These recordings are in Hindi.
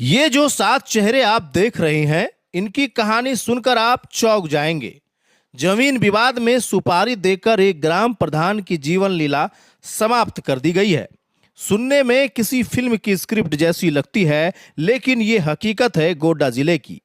ये जो 7 चेहरे आप देख रहे हैं, इनकी कहानी सुनकर आप चौंक जाएंगे। जमीन विवाद में सुपारी देकर एक ग्राम प्रधान की जीवन लीला समाप्त कर दी गई है। सुनने में किसी फिल्म की स्क्रिप्ट जैसी लगती है, लेकिन ये हकीकत है गोड्डा जिले की।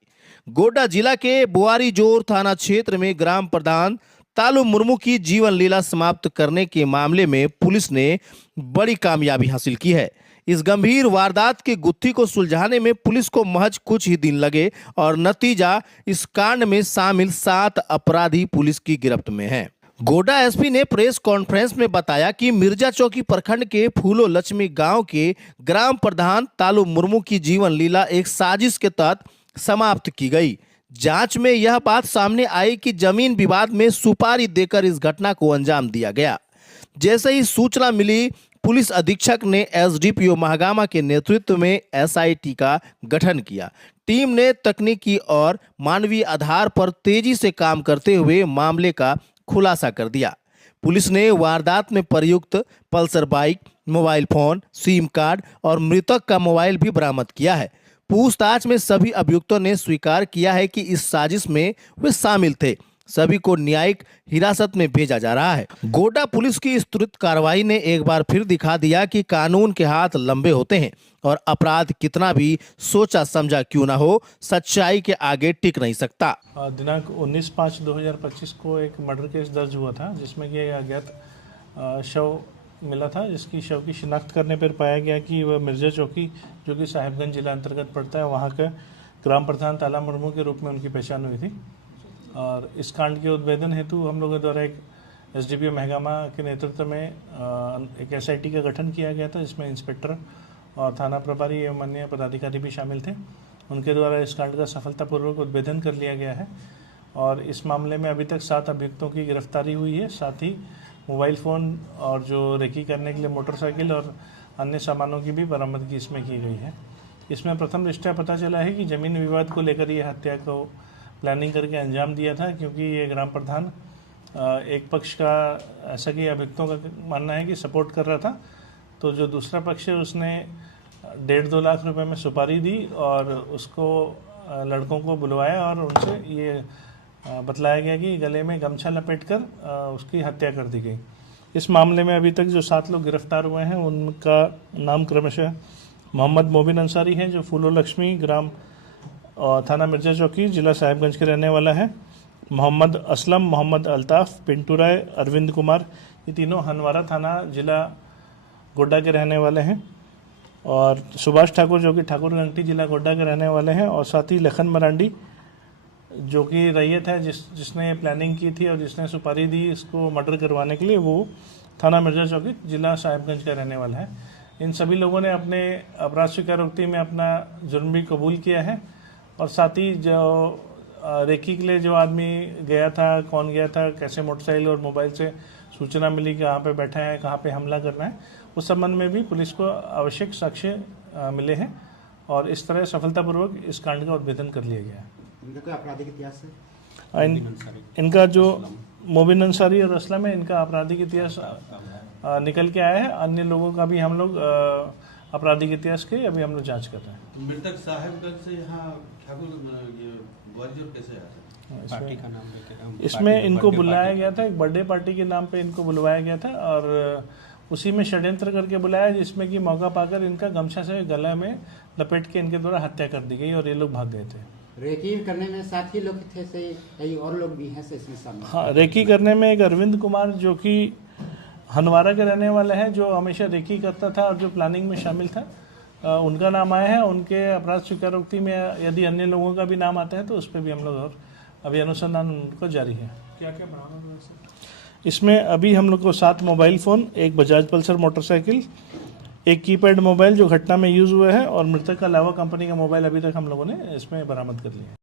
गोड्डा जिला के बुआरीजोर थाना क्षेत्र में ग्राम प्रधान तालू मुर्मू की जीवन लीला समाप्त करने के मामले में पुलिस ने बड़ी कामयाबी हासिल की है। इस गंभीर वारदात की गुत्थी को सुलझाने में पुलिस को महज कुछ ही दिन लगे और नतीजा इस कांड में शामिल 7 अपराधी पुलिस की गिरफ्त में हैं। गोड्डा एसपी ने प्रेस कॉन्फ्रेंस में बताया कि मिर्जा चौकी प्रखंड के फूलो लक्ष्मी गांव के ग्राम प्रधान तालू मुर्मू की जीवन लीला एक साजिश के तहत समाप्त की गई। जांच में यह बात सामने आई कि जमीन विवाद में सुपारी देकर इस घटना को अंजाम दिया गया। जैसे ही सूचना मिली, पुलिस अधीक्षक ने एसडीपीओ महागामा के नेतृत्व में एसआईटी का गठन किया। टीम ने तकनीकी और मानवीय आधार पर तेजी से काम करते हुए मामले का खुलासा कर दिया। पुलिस ने वारदात में प्रयुक्त Pulsar bike, mobile phone, SIM card और मृतक का मोबाइल भी बरामद किया है। पूछताछ में सभी अभियुक्तों ने स्वीकार किया है कि इस साजिश में वे शामिल थे। सभी को न्यायिक हिरासत में भेजा जा रहा है। गोड्डा पुलिस की इस त्वरित कार्रवाई ने एक बार फिर दिखा दिया कि कानून के हाथ लंबे होते हैं और अपराध कितना भी सोचा समझा क्यों ना हो, सच्चाई के आगे टिक नहीं सकता। दिनांक 19/5/2025 को एक मर्डर केस दर्ज हुआ था, जिसमें कि अज्ञात शव मिला था, जिसकी शव की शिनाख्त करने पर पाया गया कि वह मिर्जा चौकी, जो कि साहिबगंज जिला अंतर्गत पड़ता है, वहाँ का ग्राम प्रधान ताला मुर्मू के रूप में उनकी पहचान हुई थी। और इस कांड के उद्भेदन हेतु हम लोगों द्वारा एक एसडीपीओ महगामा के नेतृत्व में एक एसआईटी का गठन किया गया था, जिसमें इंस्पेक्टर और थाना प्रभारी एवं अन्य पदाधिकारी भी शामिल थे। उनके द्वारा इस कांड का सफलतापूर्वक उद्भेदन कर लिया गया है और इस मामले में अभी तक 7 अभियुक्तों की गिरफ्तारी हुई है। साथ ही मोबाइल फ़ोन और जो रेकी करने के लिए मोटरसाइकिल और अन्य सामानों की भी बरामदगी इसमें की गई है। इसमें प्रथम दृष्टया पता चला है कि ज़मीन विवाद को लेकर ये हत्या को प्लानिंग करके अंजाम दिया था, क्योंकि ये ग्राम प्रधान एक पक्ष का, ऐसा कि अभियुक्तों का मानना है कि सपोर्ट कर रहा था, तो जो दूसरा पक्ष है उसने 1.5-2 लाख रुपए में सुपारी दी और उसको लड़कों को बुलवाया और उनसे ये बतलाया गया कि गले में गमछा लपेटकर उसकी हत्या कर दी गई। इस मामले में अभी तक जो 7 लोग गिरफ्तार हुए हैं, उनका नाम क्रमशः मोहम्मद मोबिन अंसारी है, जो फूलो लक्ष्मी ग्राम और थाना मिर्जा चौकी, जिला साहिबगंज के रहने वाला है। मोहम्मद असलम, मोहम्मद अल्ताफ़, पिंटू राय, अरविंद कुमार, ये तीनों हनवारा थाना, जिला गोड्डा के रहने वाले हैं। और सुभाष ठाकुर, जो कि ठाकुर गंगटी, जिला गोड्डा के रहने वाले हैं। और साथ ही लखन मरांडी, जो कि रैयत है, जिसने प्लानिंग की थी और जिसने सुपारी दी इसको मर्डर करवाने के लिए, वो थाना मिर्जा चौकी, जिला साहिबगंज का रहने वाला है। इन सभी लोगों ने अपने अपराध स्वीकारोक्ति में अपना जुर्म भी कबूल किया है। और साथ ही जो रेकी के लिए जो आदमी गया था, कौन गया था, कैसे मोटरसाइकिल और मोबाइल से सूचना मिली कि कहाँ पे बैठा है, कहाँ पे हमला करना है, उस संबंध में भी पुलिस को आवश्यक साक्ष्य मिले हैं और इस तरह सफलतापूर्वक इस कांड का उद्भेदन कर लिया गया है। इनका कोई आपराधिक इतिहास है? इनका जो मोबिन अंसारी और असलम है, इनका आपराधिक इतिहास निकल के आया है। अन्य लोगों का भी हम लोग आपराधिक इतिहास के अभी हम लोग जांच कर रहे हैं। मृतक साहिबगंज से यहाँ ठाकुर बुआरीजोर कैसे आया? पार्टी का नाम लेके इसमें इनको बुलाया गया था, एक बर्थडे पार्टी के नाम पे इनको बुलवाया गया था और उसी में षड्यंत्र करके बुलाया, जिसमें कि मौका पाकर इनका गमछा से गला में लपेट के इनके द्वारा हत्या कर दी गई और ये लोग भाग गए थे। रेकी करने में साथ ही लोग थे से कई और लोग भी हैं से इसमें शामिल? हाँ, रेकी करने में एक अरविंद कुमार, जो कि हनवारा के रहने वाला है, जो हमेशा रेकी करता था और जो प्लानिंग में शामिल था, उनका नाम आया है। उनके अपराध स्वीकारोक्ति में यदि अन्य लोगों का भी नाम आता है तो उस पर भी हम लोग और अभी अनुसंधान उनको जारी है। क्या क्या बरामद हुआ सर? इसमें अभी हम लोग को 7 मोबाइल फ़ोन, एक बजाज पल्सर मोटरसाइकिल, एक कीपैड मोबाइल जो घटना में यूज़ हुआ है और मृतक का अलावा कंपनी का मोबाइल अभी तक हम लोगों ने इसमें बरामद कर लिया है।